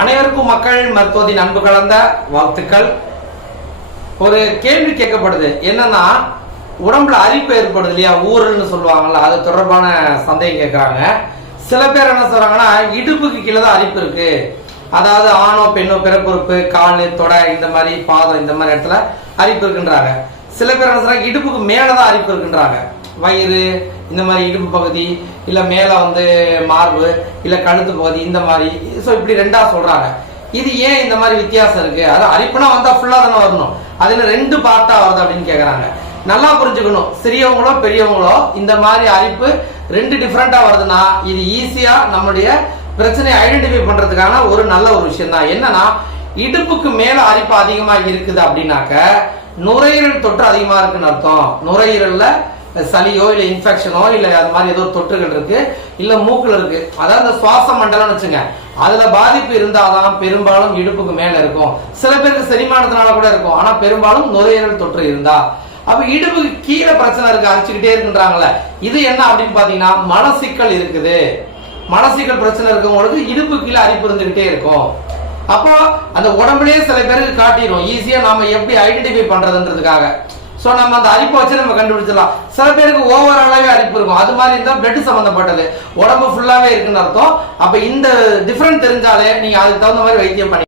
அனைவருக்கும் மக்கள் மருத்துவத்தின் அன்பு கலந்த வாழ்த்துக்கள். ஒரு கேள்வி கேட்கப்படுது. என்னன்னா உடம்புல அரிப்பு ஏற்படுது இல்லையா? ஊரல்னு சொல்லுவாங்கல்ல அது தொடர்பான சந்தேகம் கேட்கறாங்க. சில பேர் என்ன சொல்றாங்கன்னா இடுப்புக்கு கீழே தான் அரிப்பு இருக்கு. அதாவது ஆணோ பெண்ணோ பிறப்புறுப்பு கால் தொடை இந்த மாதிரி பாதம் இந்த மாதிரி இடத்துல அரிப்பு இருக்குன்றாங்க. சில பேர் என்ன சொல்றாங்க இடுப்புக்கு மேலதான் அரிப்பு இருக்குன்றாங்க. வயிறு இந்த மாதிரி இடுப்பு பகுதி இல்லை மேலே வந்து மார்பு இல்லை கழுத்து பகுதி இந்த மாதிரி. ஸோ இப்படி ரெண்டாக சொல்கிறாங்க இது ஏன் இந்த மாதிரி வித்தியாசம் இருக்குது அது அரிப்புனா வந்தால் ஃபுல்லாக தானே வரணும். அதில் ரெண்டு பார்ட்டாக வருது அப்படின்னு கேட்குறாங்க நல்லா புரிஞ்சுக்கணும். சிறியவங்களோ பெரியவங்களோ இந்த மாதிரி அரிப்பு ரெண்டு டிஃப்ரெண்ட்டாக வருதுன்னா இது ஈஸியாக நம்மளுடைய பிரச்சனையை ஐடென்டிஃபை பண்ணுறதுக்கான ஒரு நல்ல ஒரு விஷயம் தான் என்னன்னா இடுப்புக்கு மேலே அரிப்பு அதிகமாக இருக்குது அப்படின்னாக்க நுரையீரல் தொற்று அதிகமாக இருக்குன்னு அர்த்தம். நுரையீரலில் சளியோ இல்லை இன்ஃபெக்ஷனோ இல்லை அது மாதிரி ஏதோ தொற்றுகள் இருக்கு இல்லை மூக்கில் இருக்கு. அதாவது இந்த சுவாச மண்டலம்னு வச்சுங்க. அதுல பாதிப்பு இருந்தாதான் பெரும்பாலும் இடுப்புக்கு மேல இருக்கும். சில பேருக்கு செரிமானத்தினால கூட இருக்கும். ஆனா பெரும்பாலும் நுரையீரல் தொற்று இருந்தா. அப்ப இடுப்புக்கு கீழே பிரச்சனை இருக்கு அரிச்சுக்கிட்டே இருக்குன்றாங்களே இது என்ன அப்படின்னு பாத்தீங்கன்னா மனசிக்கல் இருக்குது. மனசிக்கல் பிரச்சனை இருக்கும்போது இடுப்பு கீழே அரிப்பு இருந்துகிட்டே இருக்கும். அப்போ அந்த உடம்புலயே சில பேருக்கு காட்டிடும் ஈஸியா நாம எப்படி ஐடென்டிஃபை பண்றதுன்றதுக்காக. சோ நம்ம அந்த அரிப்பை வச்சு நம்ம கண்டுபிடிச்சிடலாம். சில பேருக்கு ஓவராலாவே அரிப்பு இருக்கும். அது மாதிரி இருந்தால் பிளட் சம்மந்தப்பட்டது உடம்பு ஃபுல்லாவே இருக்குன்னு அர்த்தம். அப்ப இந்த டிஃப்ரெண்ட் தெரிஞ்சாலே நீங்க அதுக்கு தகுந்த மாதிரி வைத்தியம் பண்ணி